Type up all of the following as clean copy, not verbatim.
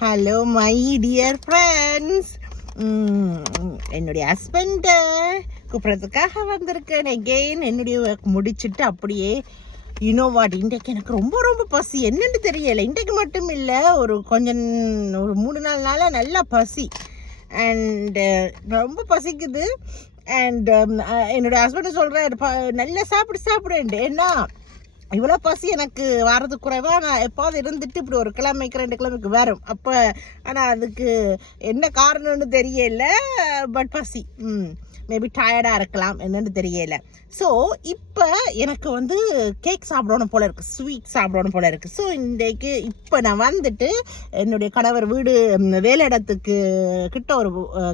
Hello my dear friends. என்னுடைய ஹஸ்பண்டை கூப்பிட்றதுக்காக வந்திருக்கேன் எகெயின். என்னுடைய ஒர்க் முடிச்சுட்டு அப்படியே வாட், இன்றைக்கு எனக்கு ரொம்ப ரொம்ப பசி, என்னென்னு தெரியலை. இன்றைக்கு மட்டும் இல்லை, ஒரு 3-4 நாளாக நல்லா பசி அண்டு ரொம்ப பசிக்குது. அண்ட் என்னுடைய ஹஸ்பண்டு சொல்கிறார், நல்லா சாப்பிடுன்ட்டு. ஏன்னா இவ்வளோ பசி எனக்கு வர்றது குறைவாக நான் எப்பாவது இருந்துட்டு இப்படி ஒரு கிழமைக்கு 2 கிழமைக்கு வரும் அப்போ. ஆனால் அதுக்கு என்ன காரணம்னு தெரியல, பட் பசி மேபி டயர்டாக இருக்கலாம், என்னென்னு தெரியல. ஸோ இப்போ எனக்கு வந்து கேக் சாப்பிடணும் போல் இருக்குது, ஸ்வீட் சாப்பிடணும் போல் இருக்குது. ஸோ இன்றைக்கு இப்போ நான் வந்துட்டு என்னுடைய கணவர் வீடு வேலை இடத்துக்கு கிட்ட ஒரு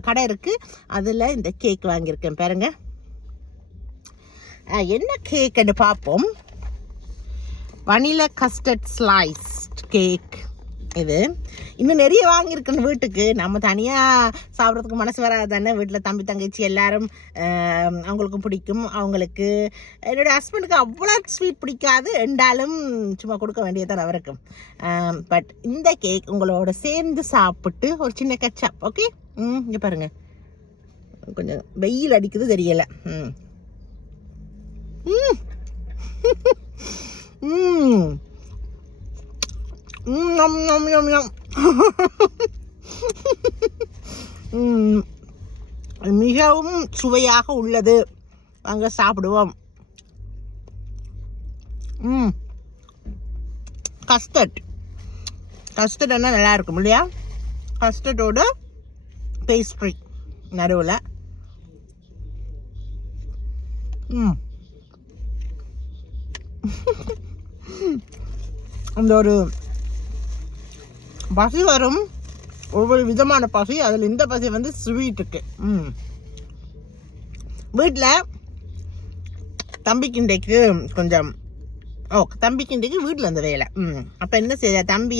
கடை இருக்குது, அதில் இந்த கேக் வாங்கியிருக்கேன். பாருங்க என்ன கேக்குன்னு பார்ப்போம். Vanilla custard sliced cake. இது இன்னும் நிறைய வாங்கியிருக்கேன் வீட்டுக்கு. நம்ம தனியாக சாப்பிட்றதுக்கு மனசு வராது தானே. வீட்டில் தம்பி தங்கச்சி எல்லாரும் அவங்களுக்கும் பிடிக்கும். அவங்களுக்கு என்னோடய ஹஸ்பண்டுக்கு அவ்வளோ ஸ்வீட் பிடிக்காது, என்றாலும் சும்மா கொடுக்க வேண்டியதான் அவருக்கு. பட் இந்த கேக் உங்களோட சேர்ந்து சாப்பிட்டு ஒரு சின்ன கச்சாப். ஓகே, இங்கே பாருங்கள், கொஞ்சம் வெயில் அடிக்குது தெரியலை. மிகவும் சுவையாக உள்ளது. வாங்க சாப்பிடுவோம். கஸ்டர்ட் என்ன நல்லா இருக்கும் இல்லையா? கஸ்டர்டோட பேஸ்ட்ரி நடுவில். அந்த ஒரு பசி வரும், ஒவ்வொரு விதமான பசி. அதில் இந்த பசி வந்து ஸ்வீட்டுக்கு. வீட்டில் தம்பிக்கு இன்றைக்கு கொஞ்சம் தம்பிக்கு இன்றைக்கு வீட்டில் அந்த வேலை. அப்போ என்ன செய்ய, தம்பி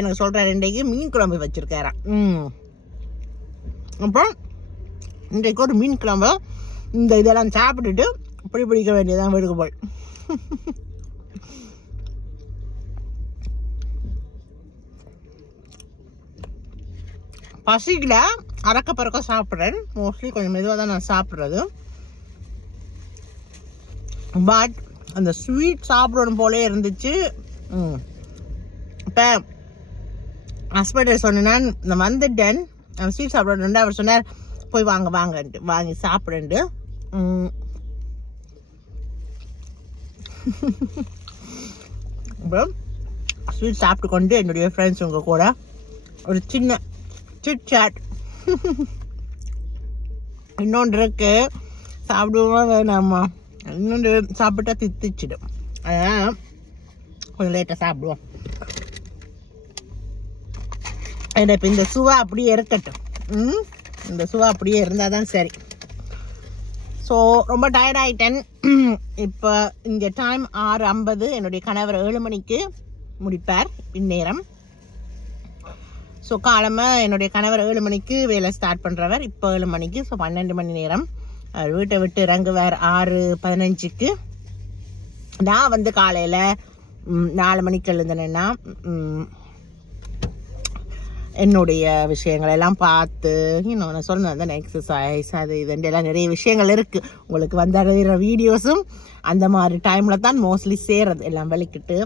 எனக்கு சொல்கிறார், இன்றைக்கு மீன் குழம்பு வச்சுருக்காராம். அப்போ இன்றைக்கு ஒரு மீன் குழம்பு இந்த இதெல்லாம் சாப்பிட்டுட்டு பிடிக்க வேண்டியதான் வீட்டுக்கு போய். பசிக்கல, அறக்க பறக்க சாப்பிட்றேன். மோஸ்ட்லி கொஞ்சம் மெதுவாக தான் நான் சாப்பிட்றது. பட் அந்த ஸ்வீட் சாப்பிடணும் போலே இருந்துச்சு. இப்போ ஹஸ்பண்ட் சொன்னேன், நான் வந்துட்டேன், அந்த ஸ்வீட் சாப்பிடணுன்ட்டு. அவர் சொன்னார், போய் வாங்கன்ட்டு வாங்கி சாப்பிடுன்ட்டு. ஸ்வீட் சாப்பிட்டு கொண்டு என்னுடைய ஃப்ரெண்ட்ஸ் உங்கள் கூட ஒரு சின்ன சிட் சாட். இன்னொன்று இருக்கு, சாப்பிடுவோம் வேணாமா, இன்னொன்று சாப்பிட்டா திச்சிடும், அதான் கொஞ்சம் லேட்டாக சாப்பிடுவோம். இப்போ இந்த சுவா அப்படியே இருக்கட்டும். இந்த சுவா அப்படியே இருந்தால் தான் சரி. ஸோ ரொம்ப டயர்ட் ஆகிட்டேன். இப்போ இங்கே டைம் 6:50. என்னுடைய கணவர் 7 மணிக்கு முடிப்பார் இந்நேரம். ஸோ காலமாக என்னுடைய கணவர் 7 மணிக்கு வேலை ஸ்டார்ட் பண்ணுறவர். இப்போ 7 மணிக்கு, ஸோ 12 மணி நேரம் வீட்டை விட்டு இறங்குவார் 6:15. நான் வந்து காலையில் 4 மணிக்கு எழுந்தேன்னா என்னுடைய விஷயங்கள் எல்லாம் பார்த்து நான் சொன்னேன் தானே, எக்ஸசைஸ் அது இதெல்லாம் நிறைய விஷயங்கள் இருக்குது. உங்களுக்கு வந்து அறிகிற வீடியோஸும் அந்த மாதிரி டைமில் தான் மோஸ்ட்லி சேருது. எல்லாம் வலிக்கிட்டு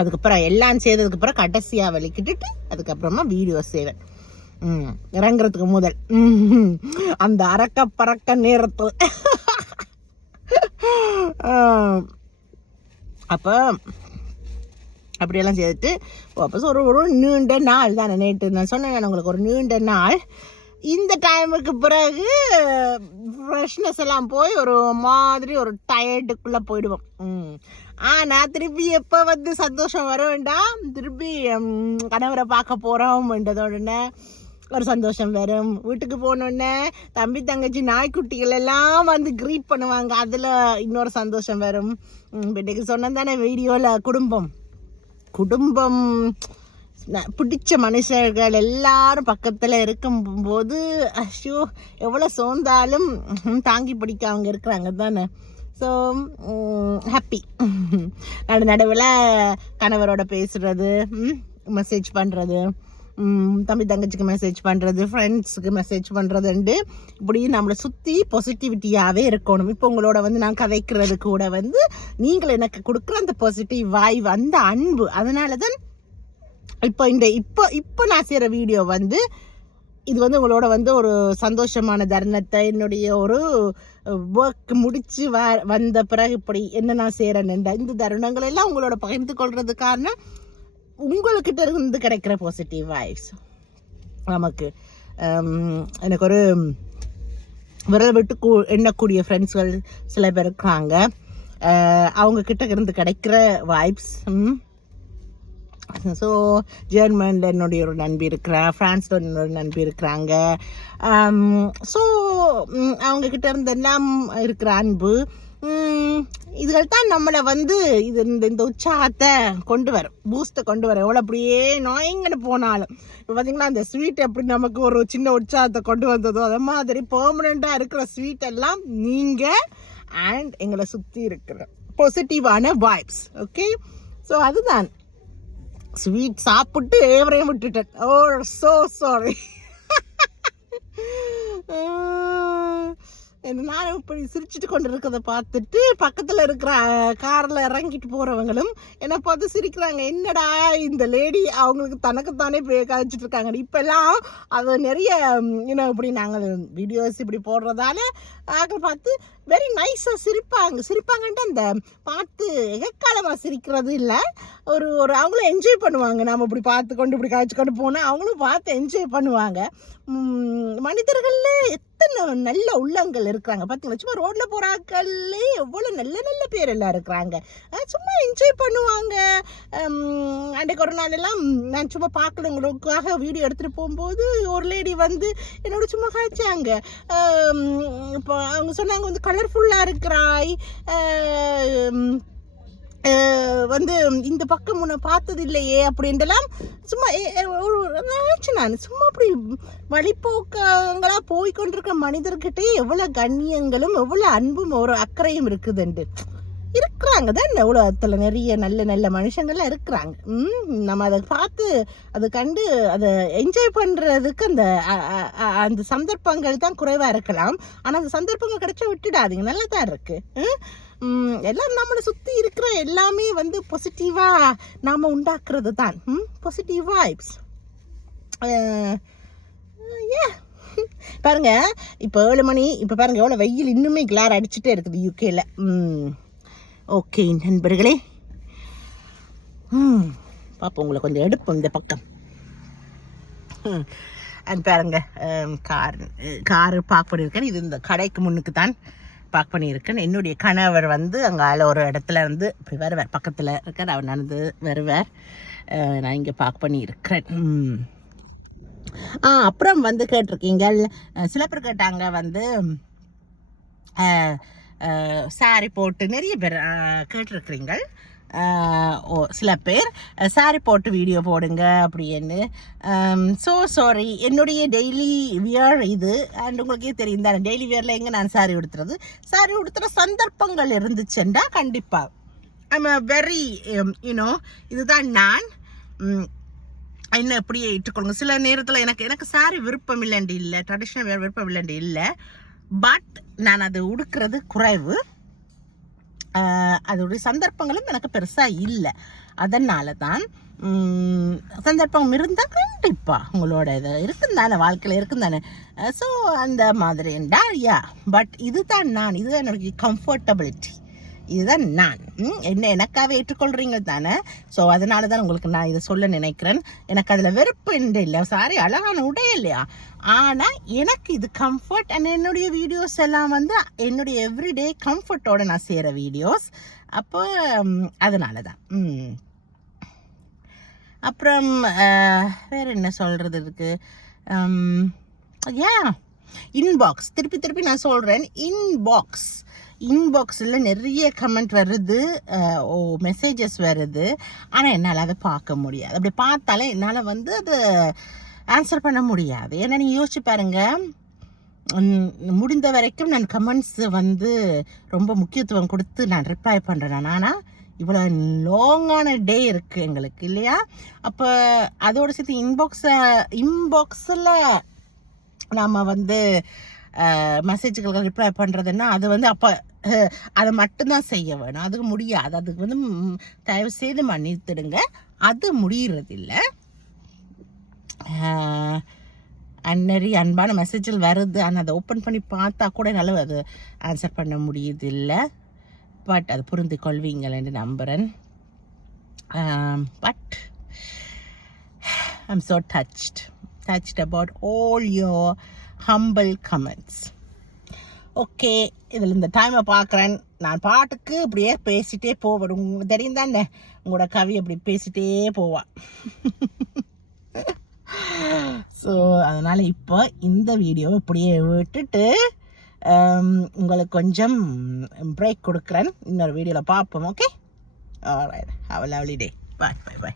அதுக்கப்புறம் எல்லாம் செய்ததுக்கப்புறம் கடைசியாக வலிக்கிட்டுட்டு அதுக்கப்புறமா வீடியோ செய்வேன். இறங்குறதுக்கு முதல் அந்த அறக்க பறக்க நேரத்தில். அப்போ அப்படியெல்லாம் செய்துட்டு அப்போ ஒரு நீண்ட நாள் தானே. நேற்று நான் சொன்னேன் உங்களுக்கு, ஒரு நீண்ட நாள். இந்த டைமுக்கு பிறகு ஃப்ரெஷ்னஸ் எல்லாம் போய் ஒரு மாதிரி ஒரு டயர்டுக்குள்ளே போயிடுவோம். ஆனால் திருப்பி எப்போ வந்து சந்தோஷம் வர வேண்டாம், திருப்பி கணவரை பார்க்க போகிறோம்ன்றதோடனே ஒரு சந்தோஷம் வரும். வீட்டுக்கு போனோடனே தம்பி தங்கச்சி நாய்க்குட்டிகள் எல்லாம் வந்து க்ரீட் பண்ணுவாங்க, அதில் இன்னொரு சந்தோஷம் வரும். இன்னைக்கு சொன்னேன் தானே வீடியோவில், குடும்பம் பிடிச்ச மனுஷர்கள் எல்லாரும் பக்கத்தில் இருக்கும்போது ஐயோ எவ்வளோ சோர்ந்தாலும் தாங்கி பிடிக்க அவங்க இருக்கிறாங்க தானே. So happy. நடுவில் கணவரோட பேசுகிறது, மெசேஜ் பண்ணுறது, தம்பி தங்கச்சிக்கு மெசேஜ் பண்ணுறது, ஃப்ரெண்ட்ஸுக்கு மெசேஜ் பண்ணுறதுண்டு இப்படி நம்மளை சுற்றி பாசிட்டிவிட்டியாகவே இருக்கணும். இப்போ உங்களோட வந்து நான் கதைக்கிறது கூட வந்து நீங்கள் எனக்கு கொடுக்குற அந்த பாசிட்டிவ் வைப், அந்த அன்பு, அதனால தான் இப்போ நான் செய்கிற வீடியோ வந்து இது வந்து உங்களோட வந்து ஒரு சந்தோஷமான தருணத்தை, என்னுடைய ஒரு ஒர்க் முடித்து வந்த பிறகு இப்படி என்ன நான் செய்கிறேன்டா இந்த தருணங்கள் எல்லாம் உங்களோட பகிர்ந்து கொள்றதுக்கான உங்கள்கிட்ட இருந்து கிடைக்கிற பாசிட்டிவ் வைப்ஸ் நமக்கு. எனக்கு ஒரு விரல் விட்டு எண்ணக்கூடிய ஃப்ரெண்ட்ஸ்கள் சில பேர் இருக்கிறாங்க. அவங்கக்கிட்ட இருந்து கிடைக்கிற வைப்ஸ். ஸோ ஜெர்மனில் என்னுடைய ஒரு நண்பி இருக்கிறான், ஃப்ரான்ஸில் என்னோட நண்பி இருக்கிறாங்க. ஸோ அவங்கக்கிட்ட இருந்தெல்லாம் இருக்கிற அன்பு இதுகள் தான் நம்மளை வந்து இந்த உற்சாகத்தை கொண்டு வரும், பூஸ்ட்டை கொண்டு வரும். எவ்வளோ அப்படியே நோயங்கன்னு போனாலும் இப்போ பார்த்தீங்கன்னா அந்த ஸ்வீட் எப்படி நமக்கு ஒரு சின்ன உற்சாகத்தை கொண்டு வந்ததோ அதே மாதிரி பெர்மனண்ட்டாக இருக்கிற ஸ்வீட் எல்லாம் நீங்கள் அண்ட் எங்களை சுற்றி இருக்கிற பாசிட்டிவான வைப்ஸ். ஓகே, ஸோ அதுதான். ஸ்வீட் சாப்பிட்டு ஏவரையும் விட்டுட்டேன். ஓ ஸோ சாரி. நானும் இப்படி சிரிச்சுட்டு கொண்டு இருக்கிறத பார்த்துட்டு பக்கத்தில் இருக்கிற காரில் இறங்கிட்டு போகிறவங்களும் என்னை பார்த்து சிரிக்கிறாங்க. என்னடா இந்த லேடி அவங்களுக்கு தனக்குத்தானே காய்ச்சிட்டு இருக்காங்க. இப்போல்லாம் அது நிறைய இப்படி நாங்கள் வீடியோஸ் இப்படி போடுறதால ஆக்கள் பார்த்து வெரி நைஸாக சிரிப்பாங்கன்ட்டு அந்த பார்த்து எகக்காலமாக சிரிக்கிறது இல்லை, ஒரு அவங்களும் என்ஜாய் பண்ணுவாங்க. நம்ம இப்படி பார்த்து கொண்டு இப்படி காய்ச்சி கொண்டு போனால் அவங்களும் பார்த்து என்ஜாய் பண்ணுவாங்க. மனிதர்களில் எத்தனை நல்ல உள்ளங்கள் இருக்கிறாங்க பார்த்தீங்களா. சும்மா ரோட்டில் போகிறாக்களே எவ்வளோ நல்ல பேர் எல்லாம் இருக்கிறாங்க. சும்மா என்ஜாய் பண்ணுவாங்க. அன்றைக்கு ஒரு நாள் எல்லாம் நான் சும்மா பார்க்கலங்களுக்காக வீடியோ எடுத்துகிட்டு போகும்போது ஒரு லேடி வந்து என்னோட சும்மா காய்ச்சாங்க. இப்போ அவங்க சொன்னாங்க வந்து கலர்ஃபுல்லாக இருக்கிறாய், வந்து இந்த பக்கம் முன்ன பார்த்தது இல்லையே அப்படின்ட்டுலாம் சும்மா நான் சும்மா அப்படி வழிபோக்கங்களா போய்கொண்டிருக்கிற மனிதர்கிட்டே எவ்வளோ கண்ணியங்களும் எவ்வளோ அன்பும் ஒரு அக்கறையும் இருக்குதுண்டு இருக்கிறாங்க தான் உலகத்தில் நிறைய நல்ல மனுஷங்கள்லாம் இருக்கிறாங்க. நம்ம அதை பார்த்து அதை கண்டு அதை என்ஜாய் பண்ணுறதுக்கு அந்த சந்தர்ப்பங்கள் தான் குறைவாக இருக்கலாம். ஆனால் அந்த சந்தர்ப்பங்கள் கிடைச்சா விட்டுடாதீங்க, நல்லா தான் இருக்குது. எல்லாம் நம்மளை சுற்றி இருக்கிற எல்லாமே வந்து பாசிட்டிவாக நாம் உண்டாக்குறது தான். Positive vibes. பாருங்க இப்போ 7 மணி, இப்போ பாருங்க எவ்வளோ வெயில் இன்னுமே கிளார் அடிச்சுட்டே இருக்குது யூகேல. ஓகே நண்பர்களே, பார்ப்போம். உங்களை கொஞ்சம் எடுப்போம் இந்த பக்கம். அது பாருங்க காரு பார்க் பண்ணியிருக்கேன். இது இந்த கடைக்கு முன்னுக்கு தான் பார்க் பண்ணியிருக்கேன். என்னுடைய கணவர் வந்து அங்கே ஒரு இடத்துல இருந்து இப்படி வருவார், பக்கத்தில் இருக்கார், அவர் நடந்து வருவார். நான் இங்கே பார்க் பண்ணியிருக்கிறேன். அப்புறம் வந்து கேட்டிருக்கீங்க, சில பேர் கேட்டாங்க வந்து சாரி போட்டு, நிறைய பேர் கேட்டிருக்கிறீங்க. சில பேர் சாரி போட்டு வீடியோ போடுங்க அப்படின்னு. ஸோ சாரி, என்னுடைய டெய்லி வியர் இது. அண்ட் உங்களுக்கே தெரியும் தானே டெய்லி வியரில் எங்கே நான் சாரி உடுத்துகிற சந்தர்ப்பங்கள் இருந்துச்சுண்டா கண்டிப்பாக ஐம் வெரி இதுதான் நான் என்ன எப்படியே இட்டுக்கொள்ளுங்க. சில நேரத்தில் எனக்கு சாரி விருப்பம் இல்லைண்டி இல்லை, ட்ரெடிஷ்னல் வேர் விருப்பம் இல்லைண்டி இல்லை, பட் நான் அது உடுக்கிறது குறைவு. அதோடைய சந்தர்ப்பங்களும் எனக்கு பெருசாக இல்லை. அதனால தான் சந்தர்ப்பம் இருந்தால் கண்டிப்பாக உங்களோட இது இருக்கும் தானே, வாழ்க்கையில் இருக்கும் தானே. ஸோ அந்த மாதிரிண்டா பட் இதுதான் நான், இதுதான் என்னுடைய கம்ஃபர்டபிலிட்டி, இதுதான் நான். எனக்காகவே ஏற்றுக்கொள்கிறீங்க தானே. ஸோ அதனால தான் உங்களுக்கு நான் இதை சொல்ல நினைக்கிறேன். எனக்கு அதில் வெறுப்பு இல்லை, சாரி அழகான உடை இல்லையா, ஆனால் எனக்கு இது கம்ஃபர்ட். அண்ட் என்னுடைய வீடியோஸ் எல்லாம் வந்து என்னுடைய எவ்ரிடே கம்ஃபர்ட்டோடு நான் செய்கிற வீடியோஸ். அப்போ அதனால தான். அப்புறம் வேறு என்ன சொல்கிறது இருக்குது. இன்பாக்ஸ், திருப்பி நான் சொல்கிறேன், இன்பாக்ஸில் நிறைய கமெண்ட் வருது, மெசேஜஸ் வருது. ஆனால் என்னால் அதை பார்க்க முடியாது. அப்படி பார்த்தாலே என்னால் வந்து அதை ஆன்சர் பண்ண முடியாது. ஏன்னா நீங்கள் யோசிச்சு பாருங்கள், முடிந்த வரைக்கும் நான் கமெண்ட்ஸ் வந்து ரொம்ப முக்கியத்துவம் கொடுத்து நான் ரிப்ளை பண்ணுறேன். ஆனால் இவ்வளோ லாங்கான டே இருக்குது எங்களுக்கு இல்லையா? அப்போ அதோட சேர்த்து இன்பாக்ஸில் நாம் வந்து மெசேஜுகளுக்கு ரிப்ளை பண்ணுறதுன்னா அது வந்து அப்போ அதை மட்டும்தான் செய்ய வேணும். அதுக்கு முடியாது. அதுக்கு வந்து தயவு செய்து மன்னித்துடுங்க, அது முடியறதில்ல. நிறைய அன்பான மெசேஜில் வருது, ஆனால் அதை ஓப்பன் பண்ணி பார்த்தா கூட என்னால் அது ஆன்சர் பண்ண முடியுது இல்லை. பட் அது புரிந்து கொள்வீங்கள் என்று நம்புகிறேன். But I'm so touched about all your humble comments. Okay, இதில் இந்த டைமை பார்க்குறேன். நான் பாட்டுக்கு இப்படியே பேசிகிட்டே போவேன். உங்களுக்கு தெரியும் தானே, உங்களோட கவி அப்படி பேசிகிட்டே போவான். ஸோ அதனால் இப்போ இந்த வீடியோவை இப்படியே விட்டுட்டு உங்களுக்கு கொஞ்சம் பிரேக் கொடுக்குறேன். இன்னொரு வீடியோவில் பார்ப்போம். Okay, alright, have a lovely day. Bye.